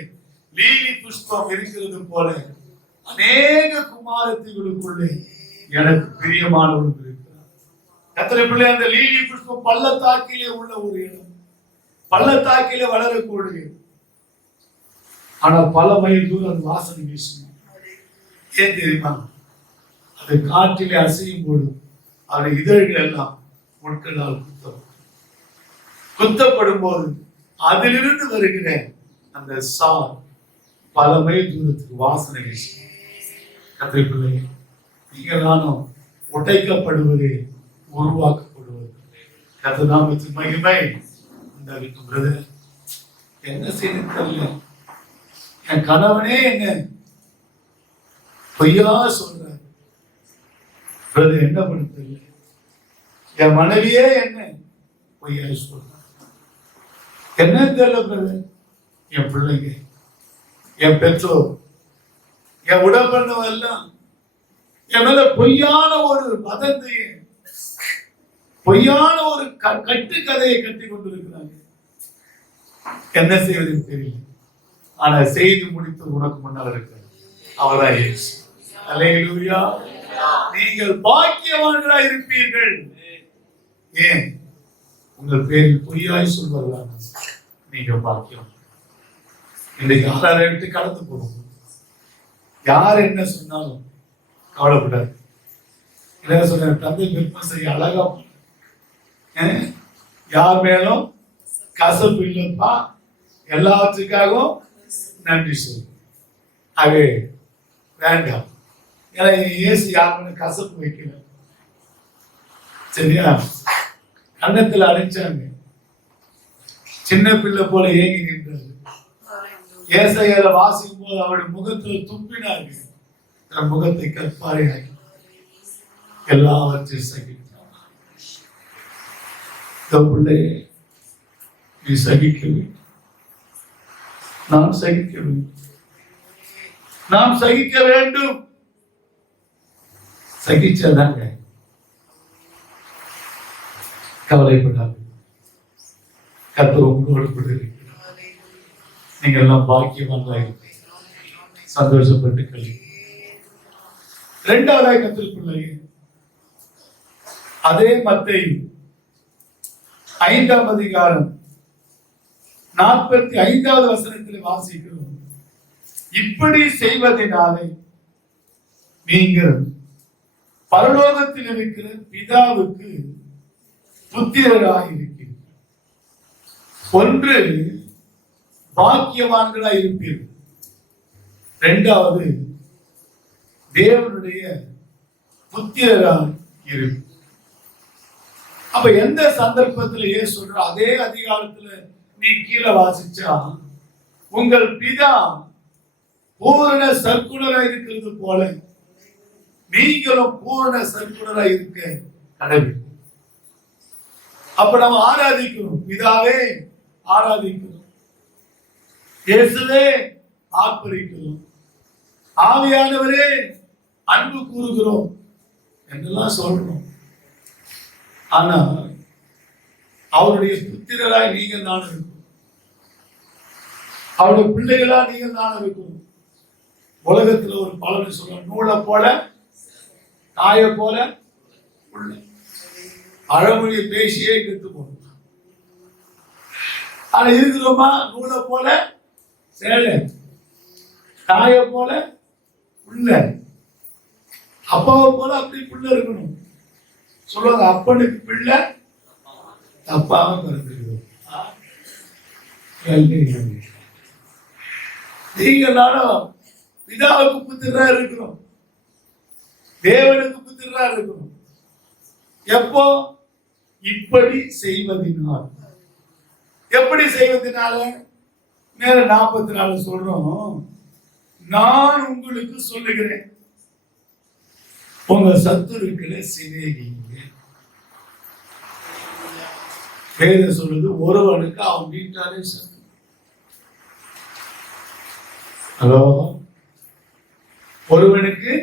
லீலி புஷ்பம் இருக்கிறது போல அநேக குமாரத்திகளுக்குள்ளே எனக்கு பிரியமானவர்கள் இருக்கிறார். கர்த்தருடைய பிள்ளை, அந்த லீலி புஷ்பம் பள்ளத்தாக்கிலே உள்ள ஒரு இடம், பள்ளத்தாக்கிலே வளரக்கூடிய. ஆனால் பல மைல் தூரம் அது வாசனை வீசும். ஏன் தெரியுமா? அது காற்றிலே அசையும் போது அவருடைய இதழ்கள் எல்லாம் முட்களால் குத்தப்படும் போது அதிலிருந்து வருகிற அந்த சார் பல மைல் தூரத்துக்கு வாசனை வீசும். கர்த்தருடைய பிள்ளை, நீங்கள் நானும் உடைக்கப்படுவதே உருவாக்கப்படுவது. கர்த்தர் நாமத்தின் மகிமை உண்டாகட்டும். பிரதர், என்ன செய்ய தெரியல. என் கணவனே என்ன பொய்யா சொல்றாரு. பிரதர், என்ன பண்ண தெரியல. என் மனைவியே என்ன பொய்யா சொல்ற. என்ன தெரியல பிரதர். என் பிள்ளைங்க, என் பெற்றோர், என் உடம்பெல்லாம் எல்லாம் என் மேல பொய்யான ஒரு வதந்தியை, பொய்யான ஒரு கட்டு கதையை கட்டி கொண்டிருக்கிறாங்க. என்ன செய்வதுன்னு தெரியல. ஆனா செய்து முடித்து உனக்கு முன்னால் இருக்கிறார். அவராய் இயேசு. அல்லேலூயா. நீங்கள் பாக்கியவான்களாய் இருப்பீர்கள். ஏன்? உங்கள் பேரில் பொய்யாய் சொல்வதற்காக நீங்க பாக்கியம். இன்றைக்கு 6 விட்டு கடந்து போகும். யார் என்ன சொன்னாலும் கவலைப்படாது. என்ன சொன்ன தந்தை விற்பனை அழகா, யார் மேலும் கசப்பு இல்லப்பா, எல்லாத்துக்காகவும் நன்றி சொல்லு. ஆகவே வேண்டாம். ஏன்னா இயேசு யாருன்னு கசப்பு வைக்கல. சரியா? கன்னத்தில் அடிச்சாங்க, சின்ன பிள்ளை போல ஏங்கி நின்றாரு. ஏசாயால வாசிக்கும் போது அவருடைய முகத்துல துப்பினார்கள். தன் முகத்தை கற்பாரை ஆகி எல்லாவற்றையும் சகித்தார். பிள்ளை, நீ சகிக்க வேண்டும். நாம் சகிக்க வேண்டும். நாம் சகிக்க வேண்டும். சகிச்சதாங்க. கவலைப்படாது. கர்த்தர் உங்களோடு கூட இருக்கிறார். நீங்க எல்லாம் பாக்கியவான்களாய் சந்தோஷப்பட்டு கல்வி. இரண்டாவதாய் கர்த்தர் பிள்ளையே, அதே மத்தேயு 5ஆம் அதிகாரம் 45வது வசனத்தில் வாசிக்கிறோம். இப்படி செய்வதனாலே நீங்கள் பரலோகத்தில் இருக்கிற பிதாவுக்கு புத்திரராக இருக்கிறீர்கள். ஒன்று, பாக்கியவான்களாய் இருப்பீர்கள். இரண்டாவது, தேவனுடைய புத்திரராக இருப்பீர்கள். அப்ப எந்த சந்தர்ப்பத்தில் ஏன் சொல்ற? அதே அதிகாரத்துல நீ கீழே வாசிச்சா, உங்கள் பிதா பூரண சற்குணராய் இருக்கிறது போல நீங்களும் பூரண சற்குணராய் இருக்க கடவுள். அப்ப நம்ம ஆராதிக்கிறோம், பிதாவே ஆராதிக்கிறோம், இயேசுவே ஆர்ப்பரிக்கிறோம், ஆவியானவரே அன்பு கூறுகிறோம் என்றெல்லாம் சொல்றோம். ஆனா அவருடைய புத்திரராய் நீங்கள் நான் இருக்கும், அவருடைய பிள்ளைகளா நீங்கள் நான் இருக்கும். உலகத்துல ஒரு பலன் சொல்ல, நூலை போல தாய போல உள்ள அழமொழியை பேசியே கெட்டு போகணும். ஆனா இருக்கிறோமா? நூலை போல சேலை, தாய போல உள்ள, அப்பாவை போல அப்படி பிள்ளை இருக்கணும். சொல்லுவாங்க, அப்பனுக்கு பிள்ளை தப்பாக பிறந்திருக்கிறோம். நீங்களாலும் பிதாவுக்கு புத்திரரா இருக்கிறோம், தேவனுக்கு புத்திரரா இருக்கணும். எப்போ? இப்படி செய்வதனால். எப்படி செய்வதனால? மேல 44 சொல்றோம். நான் உங்களுக்கு சொல்லுகிறேன், உங்க சத்துருக்களை சிநேகிங்க. வேதம் சொல்லுது, ஒருவனுக்கு அவன் வீட்டாரே சத்து. ஹலோ, ஒருவனுக்கு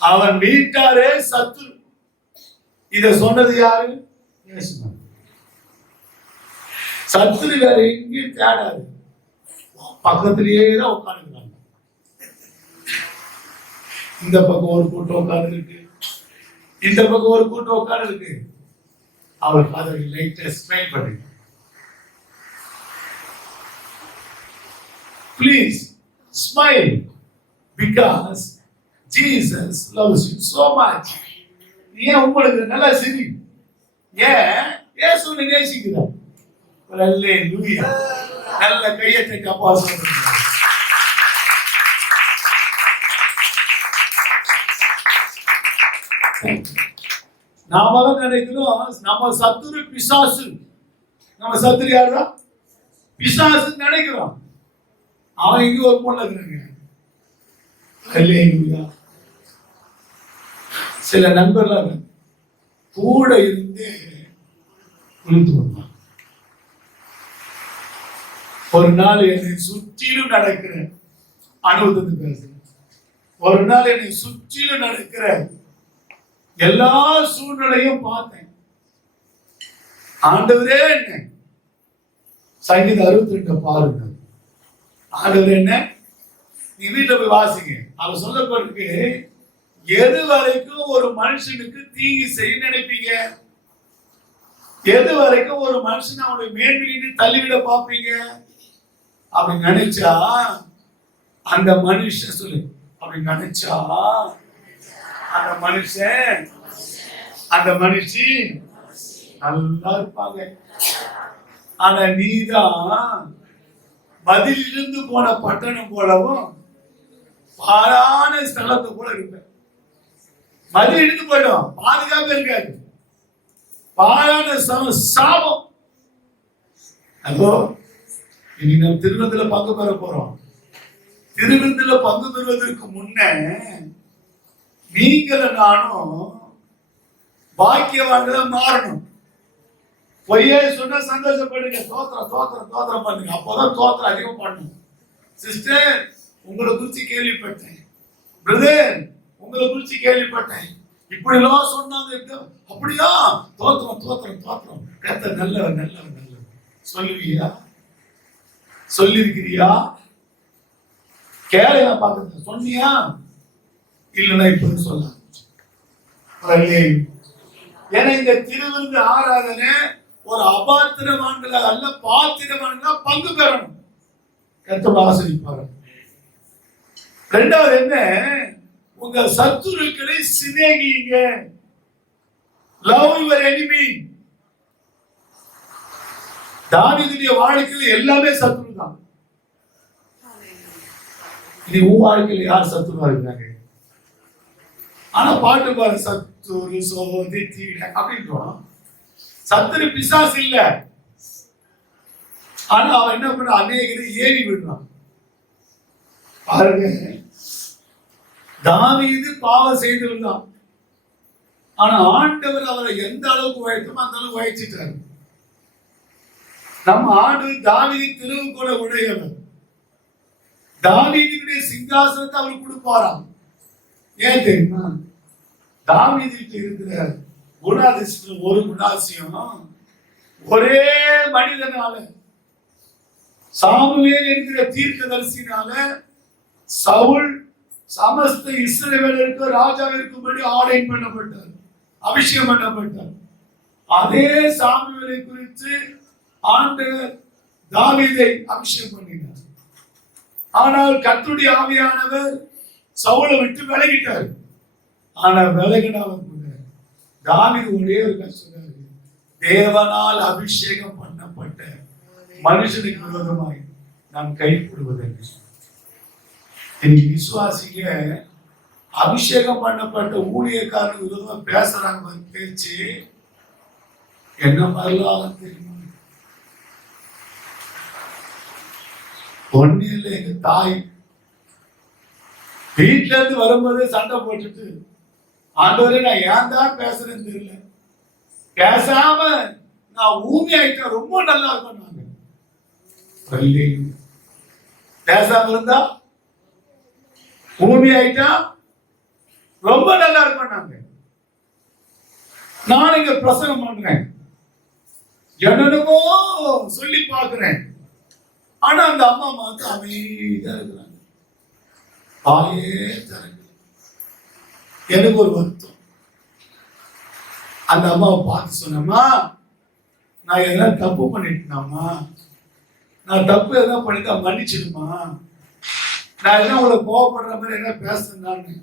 அவன் வீட்டாரே சத்துரு. இத சொன்னது யாரு? சத்துரு வேற எங்கேயும் தேடாது, பக்கத்திலேயே தான் உட்காந்துக்கிறாங்க. இந்த பக்கம் ஒரு கூட்டம் உட்கார்ந்து இருக்கு, இந்த பக்கம் ஒரு கூட்டம் உட்கார்ந்து இருக்கு. அவர் அதை லைட்டா ஸ்மைல் பண்ணுங்க. Please smile because Jesus loves you so much. ஏன் உங்களுக்கு நல்லா சிரி? ஏன் இயேசுவை நேசிக்கிறார். அல்லேலூயா. நல்ல கையை தட்டி அப்பா சொல்லுங்க. நாம தான் நினைக்கிறோம் நம்ம சத்துரு பிசாசு. நம்ம சத்துரு யாருதான்? பிசாசு நினைக்கிறோம். அவன் இங்க ஒரு பொண்ணு இருக்கிறாங்க. சில நண்பர்கள் கூட இருந்து உளுத்து வந்தான். ஒரு நாள் என்னை சுற்றிலும் நடக்கிற அனுபவத்தை பேசுறேன். ஒரு நாள் என்னை சுற்றிலும் நடக்கிற எல்லா சூழ்நிலையும் பார்த்தேன். ஆண்டவரே என்ன, சங்கீதம் 62 பாருங்க. ஆண்டவரே என்ன, நீ வீட்டுல போய் வாசிங்க. அவர் சொல்லப்பட்டிருக்கு, எது வரைக்கும் ஒரு மனுஷனுக்கு தீங்கு செய்ய நினைப்பீங்க? எது வரைக்கும் ஒரு மனுஷன் அவனுடைய மேன்மையிட்டு தள்ளிவிட பார்ப்பீங்க? அப்படி நினைச்சா அந்த மனுஷன் சொல்லு, அப்படி நினைச்சா அந்த மனுஷன் அந்த மனுஷி நல்லா இருப்பாங்க. ஆனா நீதான் பதிலிருந்து போன பட்டணம் போலவும் பாழான ஸ்தலத்தை போல இருப்ப. மதில் இருந்து போயிடும், பாதுகாப்பு இருக்காது, பாழான சாபம். அப்போ இன்னைக்கு நம்ம திருவிழத்துல பங்கு பெற போறோம். திருவிழத்துல பங்கு பெறுவதற்கு முன்ன நீங்களும் நானும் பாக்கியவான்களா மாறணும். பொய்யே சொன்னா சந்தோஷப்படுங்க, தோத்திரம் தோத்திரம் தோத்திரம் பண்ணுங்க. அப்போதான் தோத்திரம் அதிகம் பண்ணும். சிஸ்டர், உங்களை குறிச்சு கேள்விப்பட்டேன். பிரதர், உங்களை குறிச்சு கேள்விப்பட்டேன். இப்படி எல்லாம் சொன்னாங்க. அப்படியா? தோத்திரம் தோத்திரம் தோத்திரம். கர்த்தர் நல்லவர் நல்லவர் நல்லவர். சொல்லுவியா? சொல்லிருக்கிறியா? கேளையா பாக்குறது சொன்னியா? இல்லைன்னா இப்ப சொல்ல. ஏன்னா இந்த திருவிருந்து ஆராதனை ஒரு அபாத்திரமான்களா அல்ல, பாத்திரமான்களா பங்கு பெறணும். கர்த்தர் ஆசீர்வதிப்பார். ரெண்டாவது என்ன? உங்க சத்துருக்களை சிநேகிங்க. Love your enemy. தாவீதுடைய வாழ்க்கையில் எல்லாமே சத்துரு தான். இது உன் வாழ்க்கையில் யார் சத்துருவா இருக்கிறாங்க? ஆனா பாட்டு பாரு, சத்துரு சோதி தீட அப்படின்றோம். சத்துரு பிசாசு இல்ல. ஆனா அவன் என்ன பண்ண, அநேகரை ஏறி விடுறான். பாருங்க, தாவீது பாவம் செய்திருந்தான். ஆனா ஆண்டவர் அவரை எந்த அளவுக்கு உயர்த்தமோ அந்த அளவுக்கு உயர்த்திட்டாரு. நம்ம ஆண்டவர் தாவீது திருவுக்கோள உடையவர். தாவீதுடைய சிங்காசனத்தை அவர் கொடுப்பாராம். ஏன் தெரியுமா? தாவீதுக்கு இருக்கிற குணாதிசயம், ஒரு குணாதிசயம் ஒரே மனிதனால, சாமுவேல் என்கிற தீர்க்கதரிசினால சவுல் சமஸ்த இஸ்ரவேலருக்கு ராஜாவிற்கும்படி ஆர்டர் பண்ணப்பட்டார், அபிஷேகம் பண்ணப்பட்டார். அதே சாமுவேலை குறித்து ஆண்டவர் தாவீதை அபிஷேகம் பண்ணினார். ஆனால் கர்த்தருடைய ஆவியானவர் சவுலை விட்டு விலகிட்டார். ஆனா விலகினாலும் கூட தாவீது ஒரே ஒரு கஷ்டம், தேவனால் அபிஷேகம் பண்ணப்பட்ட மனுஷனுக்கு விரோதமாய் நாம் கைப்படுவதற்கு. இன்னைக்கு விசுவாசிங்க அபிஷேகம் பண்ணப்பட்ட ஊழியக்காரனுக்கு விரோதமா பேசுறாங்க. பேச்சு என்ன மாதிரிலாம் தெரியுமா? ஒண்ணு இல்லை, எங்க தாய் வீட்டுல இருந்து வரும்போதே சண்டை போட்டுட்டு, ஆண்டவரே நான் ஏன் தான் பேசுறேன்னு தெரியல, பேசாம நான் ஊமி ஆயிட்டா ரொம்ப நல்லா இருக்கும். நாங்க பேசாம இருந்தா ஊமி ஆயிட்டா ரொம்ப நல்லா இருக்கும். நாங்க நான் இங்க பிரசங்கம் பண்றேன், என்னென்னமோ சொல்லி பார்க்கிறேன். ஆனா அந்த அம்மா வந்து அமைதியா இருக்கிறாங்க, வாயே திறந்து. எனக்கு ஒரு வருத்தம். அந்த அம்மாவை பார்த்து சொன்னம்மா, நான் எதனா தப்பு பண்ணிட்டேனாம்மா, நான் தப்பு எதனா பண்ணிட்டா மன்னிச்சிடுமா, நான் என்ன உங்களை கோவப்படுற மாதிரி என்ன பேசுறேன்னு.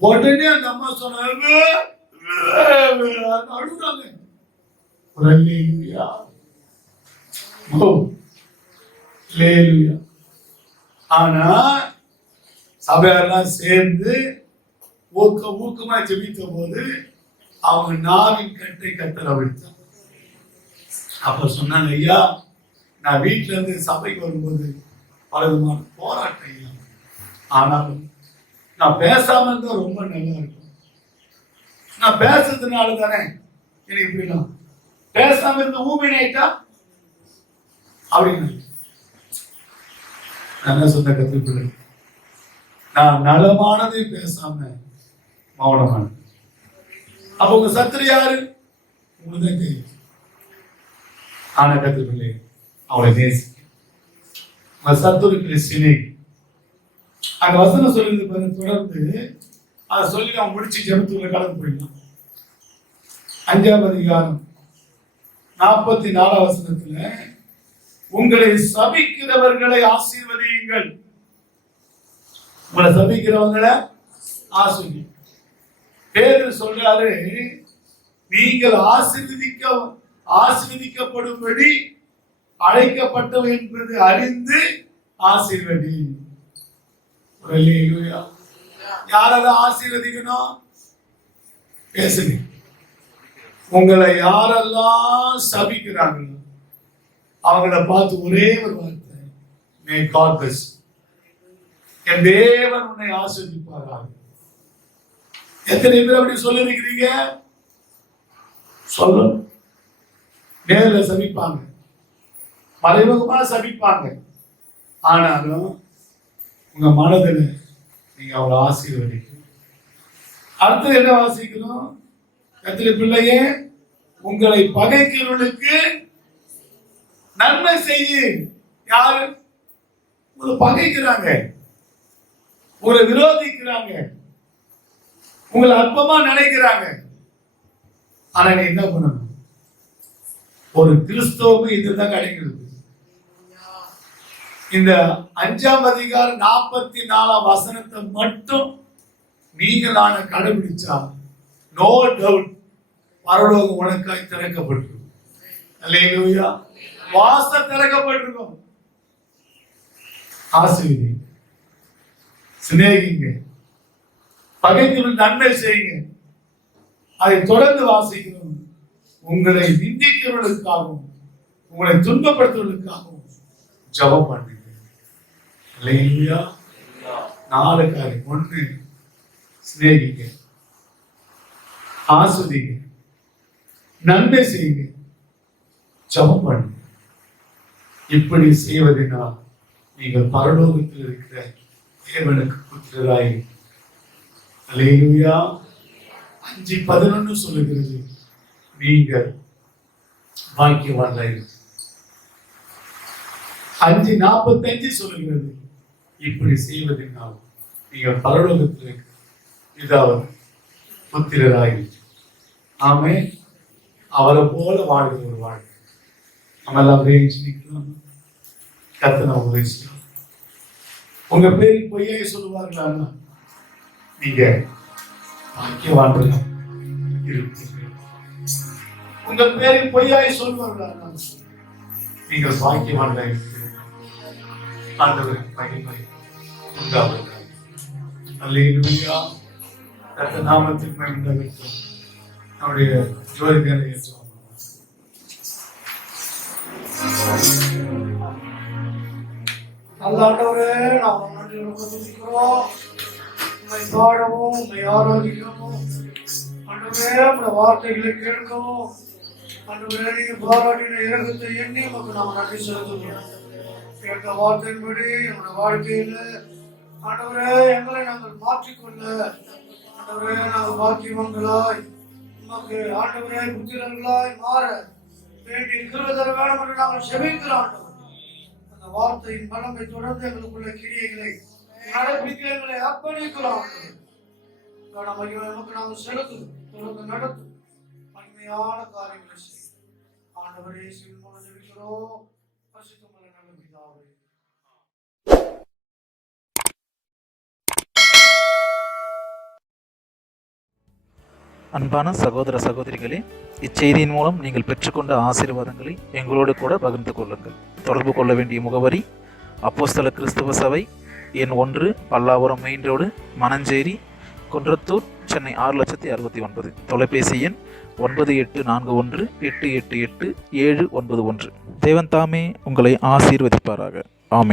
உடனே அந்த அம்மா சொன்னாங்க, அழுகுறாங்க. ஆனா சபையெல்லாம் சேர்ந்து ஊக்கமா ஜெபித்த போது அவங்க நாவின் கட்டை கத்தல அவிழ்த்தாங்க. அப்ப சொன்னாங்க, ஐயா நான் வீட்டுல இருந்து சபைக்கு வரும்போது பல விதமான போராட்டம் ஐயா, ஆனாலும் நான் பேசாம இருந்தா ரொம்ப நல்லா இருக்கும். நான் பேசுறதுனால தானே எனக்கு இப்படிலாம், பேசாம இருந்த ஊமினாயிட்டா அப்படின்னு என்ன சொன்ன கத்துப்பிள்ளை, நான் நலமானதை பேசாம மௌனமான. அப்ப உங்க சத்துரு யாரு? உங்களுதான் தெரியும். ஆனா கத்துப்பிள்ளை அவளை நேசி, உங்க சத்துருக்கு சிலை. அந்த வசனம் சொல்லிருந்து பாருங்க, தொடர்ந்து அதை சொல்லி அவன் முடிச்சு ஜெபத்துக்குள்ள கலந்து போயிடலாம். 5ஆம் அதிகாரம் 44 வசனத்துல, உங்களை சபிக்கிறவர்களை ஆசீர்வதியுங்கள். உங்களை சபிக்கிறவங்களை ஆசீர்வதி. பேதுரு சொல்றாரு, நீங்கள் ஆசீர்வதிக்கப்படும்படி அழைக்கப்பட்டவை என்பது அறிந்து ஆசீர்வதி. யாரெல்லாம் ஆசீர்வதிக்கணும்? பேசுங்க. உங்களை யாரெல்லாம் சபிக்கிறாங்களோ அவங்கள பார்த்து ஒரே ஒரு வார்த்தை, மே காட் பிளஸ். என் தேவன் உன்னை ஆசீர்வதிப்பாராக. எத்தனை பேர் அப்படி சொல்லிருக்கிறீங்க? சொல்லணும். நேர்ல சபிப்பாங்க, மறைமுகமா சபிப்பாங்க. ஆனாலும் உங்க மனதில் நீங்க அவளை ஆசீர்வதிக்கணும். அடுத்து என்ன வாசிக்கணும்? கர்த்தருடைய பிள்ளையே, உங்களை பகைக்கிறவர்களுக்கு நன்மை செய்ய. யாரு உங்களை பகைக்கிறாங்க, உங்களை விரோதிக்கிறாங்க, உங்களை அற்பமா நினைக்கிறாங்க, ஆனா நீ என்ன பண்ணணும்? ஒரு கிறிஸ்தவமே இதுதான் கிடைக்கிறது. இந்த 5ஆம் அதிகாரம் 44ஆம் வசனத்தை மட்டும் நீங்களான கடைபிடிச்சா நோ டவுட் பரலோகம் உனக்காய் திறக்கப்பட்டிருக்கும். அல்லேலூயா. வாசல் திறக்கப்பட்டிருக்கும். ஆசீர்வதி, சிநேகிங்க, பகைக்கு நன்மை செய்யுங்க. அதை தொடர்ந்து வாசிக்கணும். உங்களை நிந்திக்கிறவர்களுக்காகவும் உங்களை துன்பப்படுத்துவதற்காகவும் ஜெபம் பண்ணுங்க. அல்லேலூயா. 4 காரியம். 1, சிநேகிங்க, ஆஸ்வதிங்க, நன்மை செய்யுங்க, ஜெபம் பண்ணுங்க. இப்படி செய்வதனால் நீங்கள் பரலோகத்தில் இருக்கிற தேவனுக்கு புத்திரராய். அல்லேலூயா. 5:11 சொல்லுகிறது, நீங்கள் பாக்கியவான்கள். 5:45 சொல்லுகிறது, இப்படி செய்வதனால் நீங்கள் பரலோகத்தில் இதாவது புத்திரராய். ஆமே. அவரை போல வாழ்கிற ஒரு வாழ்க்கை நம்ம எல்லாம் நிற்கலாம். கர்த்தர் உதவி செய்யலாம். உங்க பேரில் பொய்யை சொல்லுவார்களா? நீங்க பாக்கியவான்கள் இருப்பீர்கள். உங்கள் பேரில் பொய்யாய் சொல்வார்களா? நீங்கள் பாக்கியவான்கள் இருக்கிறீர்கள். ஆண்டவருக்கு மகிமை உண்டாவதாக. அல்லேலூயா. கர்த்தர் நாமத்திற்கு மகிமை உண்டாகட்டும். நம்முடைய ஜோதி நேரம் ஏற்றுவோம். ஆண்டவரே, நாம் நன்றி துதிக்கிறோம். உம்மை பாடவும், உம்மை ஆராதிக்கவும், ஆண்டவரே உம்முடைய வார்த்தைகளை கேட்கவும், ஆண்டவரே நீங்க பாராட்டின இரக்கத்தை எண்ணி உமக்கு நாம் நன்றி செலுத்துகிறோம். கேட்ட வார்த்தையின்படி நம்முடைய வாழ்க்கையில ஆண்டவரே எங்களை நாங்கள் மாற்றிக்கொள்ள, ஆண்டவரே நாங்கள் பாக்கியவான்களாய் உமக்கு ஆண்டவரே புத்திரர்களாய் மாற வேண்டி கிருபை தர வேண்டும் என்று நாங்கள் செபிக்கிறோம். அந்த வார்த்தையின் பலமை தொடர்ந்து எங்களுக்குள்ள கிரியைகளை நடைபிடிக்க எங்களை அர்ப்பணிக்கிறோம். நமக்கு நாங்கள் செலுத்தும் தொடர்ந்து நடத்தும் மகிமையான காரியங்களை செய்யும். ஆண்டவரே சிவமோன ஜெபிக்கிறோம். பரிசுத்தமுள்ள நல்ல பிதாவே. அன்பான சகோதர சகோதரிகளே, இச்செய்தியின் மூலம் நீங்கள் பெற்றுக்கொண்ட ஆசீர்வாதங்களை எங்களோடு கூட பகிர்ந்து கொள்ளுங்கள். தொடர்பு கொள்ள வேண்டிய முகவரி அப்போஸ்தல கிறிஸ்தவ சபை, எண் 1, பல்லாவரம் மெயின் ரோடு, மணஞ்சேரி, குன்றத்தூர், சென்னை 6,69,000. தொலைபேசி எண் 9841888791. தேவன் தாமே உங்களை ஆசீர்வதிப்பாராக. ஆமேன்.